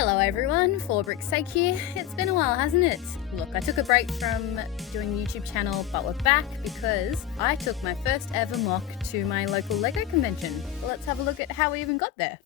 Hello everyone, 4Bricksake here. It's been a while, hasn't it? Look, I took a break from doing the YouTube channel, but we're back because I took my first ever mock to my local LEGO convention. Well, let's have a look at how we even got there.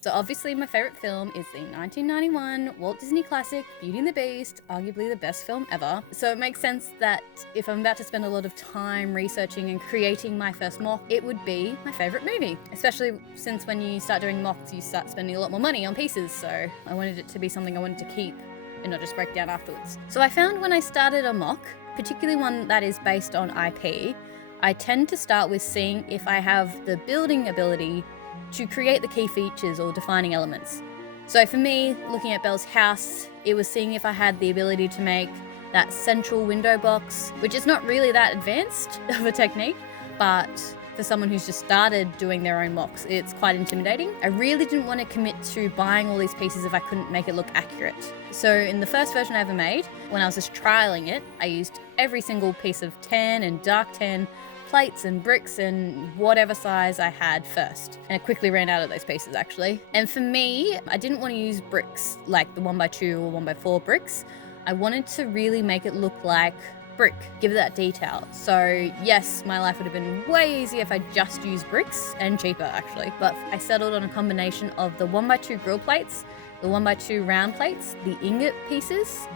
So obviously my favourite film is the 1991 Walt Disney Classic Beauty and the Beast, arguably the best film ever. So it makes sense that if I'm about to spend a lot of time researching and creating my first mock, it would be my favourite movie. Especially since when you start doing mocks, you start spending a lot more money on pieces. So I wanted it to be something I wanted to keep and not just break down afterwards. So I found when I started a mock, particularly one that is based on IP, I tend to start with seeing if I have the building ability to create the key features or defining elements. So for me, looking at Belle's house, it was seeing if I had the ability to make that central window box, which is not really that advanced of a technique, but for someone who's just started doing their own mocks, it's quite intimidating. I really didn't want to commit to buying all these pieces if I couldn't make it look accurate. So in the first version I ever made, when I was just trialing it, I used every single piece of tan and dark tan plates and bricks and whatever size I had first. And I quickly ran out of those pieces actually. And for me, I didn't want to use bricks like the 1x2 or 1x4 bricks. I wanted to really make it look like brick, give it that detail. So yes, my life would have been way easier if I just used bricks, and cheaper actually. But I settled on a combination of the 1x2 grill plates, the 1x2 round plates, the ingot pieces,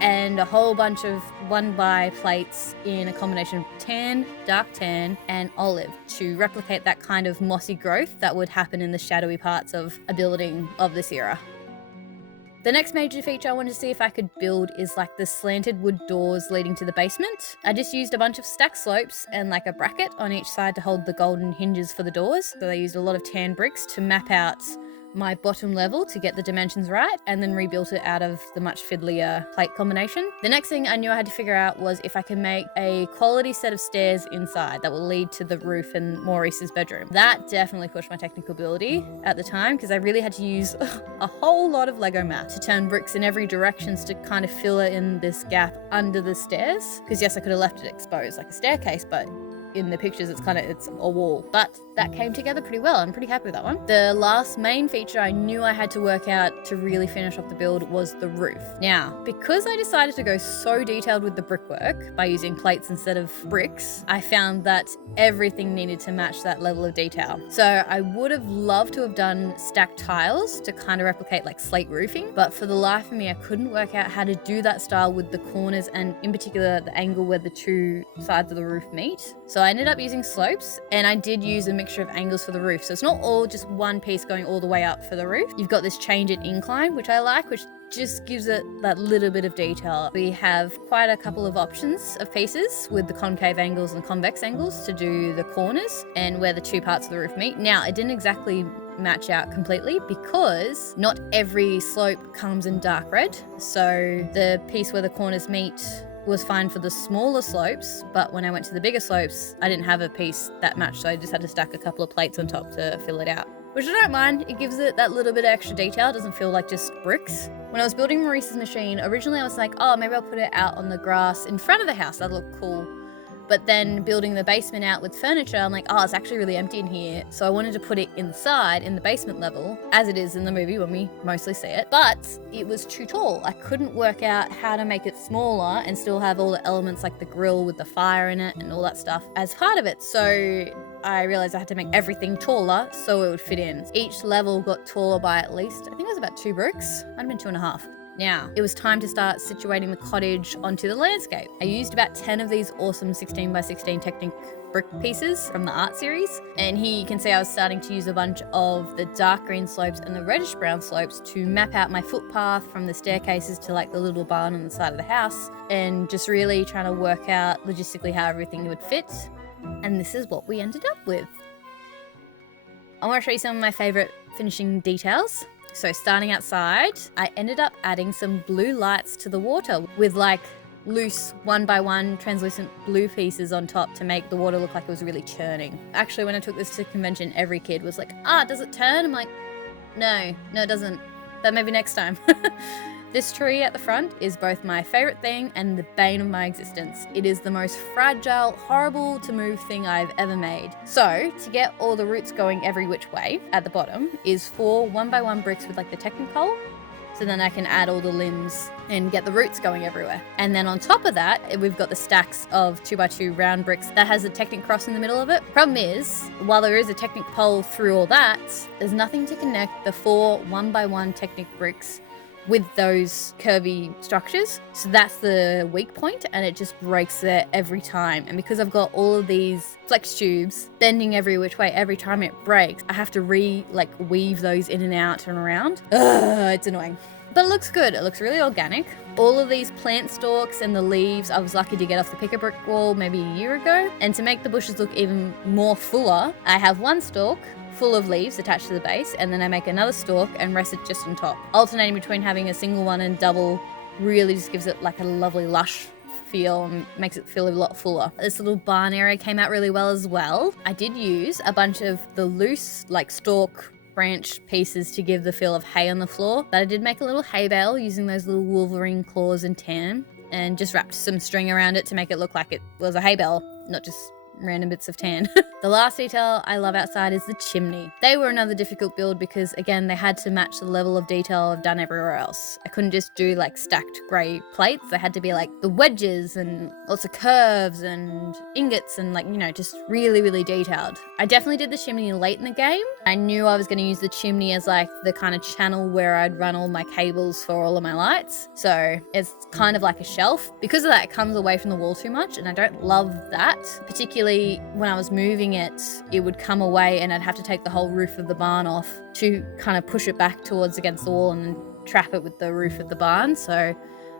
and a whole bunch of 1x plates in a combination of tan, dark tan, and olive to replicate that kind of mossy growth that would happen in the shadowy parts of a building of this era. The next major feature I wanted to see if I could build is like the slanted wood doors leading to the basement. I just used a bunch of stack slopes and like a bracket on each side to hold the golden hinges for the doors. So I used a lot of tan bricks to map out my bottom level to get the dimensions right, and then rebuilt it out of the much fiddlier plate combination. The next thing I knew I had to figure out was if I can make a quality set of stairs inside that will lead to the roof and Maurice's bedroom. That definitely pushed my technical ability at the time because I really had to use a whole lot of Lego mat to turn bricks in every direction to kind of fill in this gap under the stairs. Because yes, I could have left it exposed like a staircase, but in the pictures it's a wall. But that came together pretty well. I'm pretty happy with that one. The last main feature I knew I had to work out to really finish off the build was the roof. Now, because I decided to go so detailed with the brickwork by using plates instead of bricks, I found that everything needed to match that level of detail. So I would have loved to have done stacked tiles to kind of replicate like slate roofing, but for the life of me, I couldn't work out how to do that style with the corners and in particular the angle where the two sides of the roof meet. So I ended up using slopes, and I did use a mixture of angles for the roof. So it's not all just one piece going all the way up for the roof. You've got this change at incline, which I like, which just gives it that little bit of detail. We have quite a couple of options of pieces with the concave angles and convex angles to do the corners and where the two parts of the roof meet. Now, it didn't exactly match out completely because not every slope comes in dark red. So the piece where the corners meet was fine for the smaller slopes, but when I went to the bigger slopes, I didn't have a piece that matched, so I just had to stack a couple of plates on top to fill it out. Which I don't mind, it gives it that little bit of extra detail, it doesn't feel like just bricks. When I was building Maurice's machine, originally I was like, oh, maybe I'll put it out on the grass in front of the house, that'd look cool. But then building the basement out with furniture, I'm like, oh, it's actually really empty in here. So I wanted to put it inside in the basement level, as it is in the movie when we mostly see it. But it was too tall. I couldn't work out how to make it smaller and still have all the elements like the grill with the fire in it and all that stuff as part of it. So I realized I had to make everything taller so it would fit in. Each level got taller by at least, I think it was about 2 bricks. Might have been 2.5. Now, it was time to start situating the cottage onto the landscape. I used about 10 of these awesome 16x16 Technic brick pieces from the art series. And here you can see I was starting to use a bunch of the dark green slopes and the reddish brown slopes to map out my footpath from the staircases to like the little barn on the side of the house. And just really trying to work out logistically how everything would fit. And this is what we ended up with. I want to show you some of my favorite finishing details. So starting outside, I ended up adding some blue lights to the water with like loose 1x1 translucent blue pieces on top to make the water look like it was really churning. Actually, when I took this to convention, every kid was like, does it turn? I'm like, no, it doesn't. But maybe next time. This tree at the front is both my favorite thing and the bane of my existence. It is the most fragile, horrible to move thing I've ever made. So to get all the roots going every which way at the bottom is 4 1x1 bricks with like the Technicolor so then I can add all the limbs and get the roots going everywhere. And then on top of that, we've got the stacks of 2x2 round bricks that has a Technic cross in the middle of it. Problem is, while there is a Technic pole through all that, there's nothing to connect the 4 1x1 Technic bricks with those curvy structures. So that's the weak point, and it just breaks there every time. And because I've got all of these flex tubes bending every which way every time it breaks, I have to weave those in and out and around. It's annoying. But it looks good. It looks really organic. All of these plant stalks and the leaves, I was lucky to get off the pick-a-brick wall maybe a year ago. And to make the bushes look even more fuller, I have one stalk full of leaves attached to the base, and then I make another stalk and rest it just on top. Alternating between having a single one and double really just gives it like a lovely lush feel and makes it feel a lot fuller. This little barn area came out really well as well. I did use a bunch of the loose stalk branch pieces to give the feel of hay on the floor, but I did make a little hay bale using those little wolverine claws and tan, and just wrapped some string around it to make it look like it was a hay bale, not just random bits of tan. The last detail I love outside is the chimney. They were another difficult build because, again, they had to match the level of detail I've done everywhere else. I couldn't just do stacked grey plates. They had to be the wedges and lots of curves and ingots and just really, really detailed. I definitely did the chimney late in the game. I knew I was going to use the chimney as the kind of channel where I'd run all my cables for all of my lights. So it's kind of like a shelf. Because of that, it comes away from the wall too much, and I don't love that. Particularly when I was moving it, it would come away and I'd have to take the whole roof of the barn off to kind of push it back towards against the wall and then trap it with the roof of the barn. So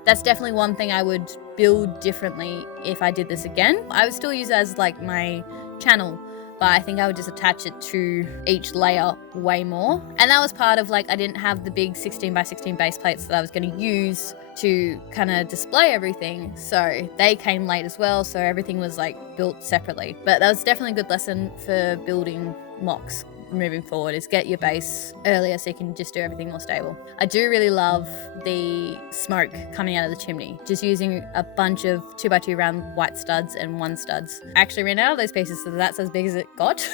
that's definitely one thing I would build differently if I did this again. I would still use it as my channel, but I think I would just attach it to each layer way more. And that was part of I didn't have the big 16x16 base plates that I was going to use to kind of display everything, so they came late as well, so everything was built separately. But that was definitely a good lesson for building mocks moving forward, is get your base earlier so you can just do everything more stable. I do really love the smoke coming out of the chimney, just using a bunch of 2x2 round white studs and 1 studs. I actually ran out of those pieces, so that's as big as it got.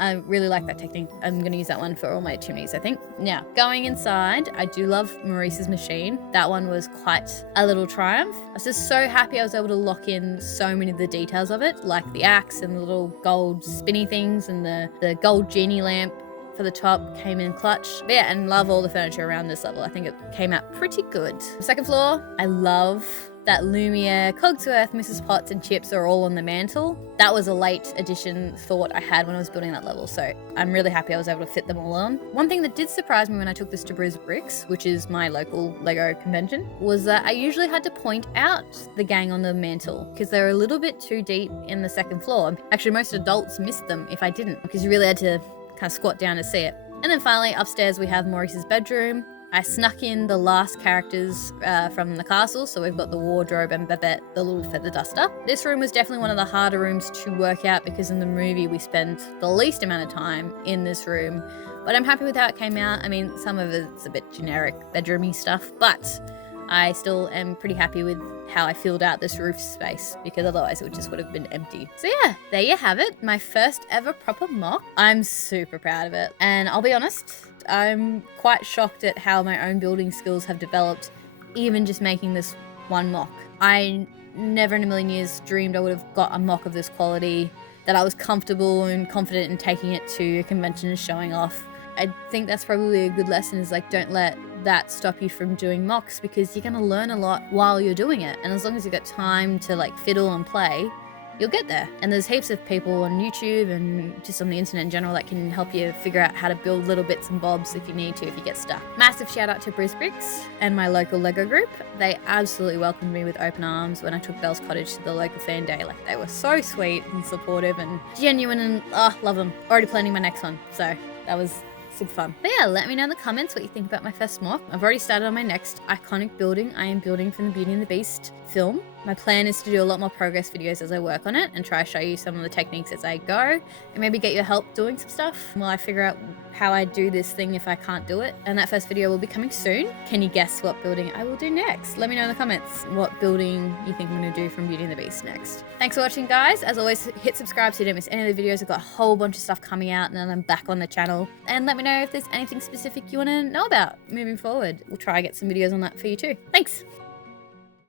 I really like that technique. I'm going to use that one for all my chimneys, I think. Now, going inside, I do love Maurice's machine. That one was quite a little triumph. I was just so happy I was able to lock in so many of the details of it, like the axe and the little gold spinny things and the gold genie lamp for the top came in clutch. But yeah, and love all the furniture around this level. I think it came out pretty good. The second floor, I love that Lumiere, Cogsworth, Mrs. Potts and Chips are all on the mantle. That was a late addition thought I had when I was building that level, so I'm really happy I was able to fit them all on. One thing that did surprise me when I took this to Briz Bricks, which is my local Lego convention, was that I usually had to point out the gang on the mantle because they're a little bit too deep in the second floor. Actually, most adults missed them if I didn't, because you really had to kind of squat down to see it. And then finally, upstairs we have Maurice's bedroom. I snuck in the last characters from the castle, so we've got the wardrobe and Babette, the little feather duster. This room was definitely one of the harder rooms to work out because in the movie we spent the least amount of time in this room, but I'm happy with how it came out. I mean, some of it's a bit generic bedroomy stuff, but I still am pretty happy with how I filled out this roof space, because otherwise it would have been empty. So yeah, there you have it. My first ever proper mock. I'm super proud of it. And I'll be honest, I'm quite shocked at how my own building skills have developed, even just making this one mock. I never in a million years dreamed I would have got a mock of this quality, that I was comfortable and confident in taking it to a convention and showing off. I think that's probably a good lesson, is don't let that stop you from doing mocks, because you're going to learn a lot while you're doing it. And as long as you've got time to fiddle and play, you'll get there. And there's heaps of people on YouTube and just on the internet in general that can help you figure out how to build little bits and bobs if you need to, if you get stuck. Massive shout out to Briz Bricks and my local Lego group. They absolutely welcomed me with open arms when I took Belle's Cottage to the local fan day. They were so sweet and supportive and genuine, and love them. Already planning my next one, so that was super fun. But yeah, let me know in the comments what you think about my first mock. I've already started on my next iconic building I am building from the Beauty and the Beast film, My plan is to do a lot more progress videos as I work on it and try to show you some of the techniques as I go, and maybe get your help doing some stuff while I figure out how I do this thing if I can't do it. And that first video will be coming soon. Can you guess what building I will do next? Let me know in the comments what building you think I'm going to do from Beauty and the Beast next. Thanks for watching, guys. As always, hit subscribe so you don't miss any of the videos. I've got a whole bunch of stuff coming out, and then I'm back on the channel. And let me know if there's anything specific you want to know about moving forward. We'll try to get some videos on that for you too. Thanks!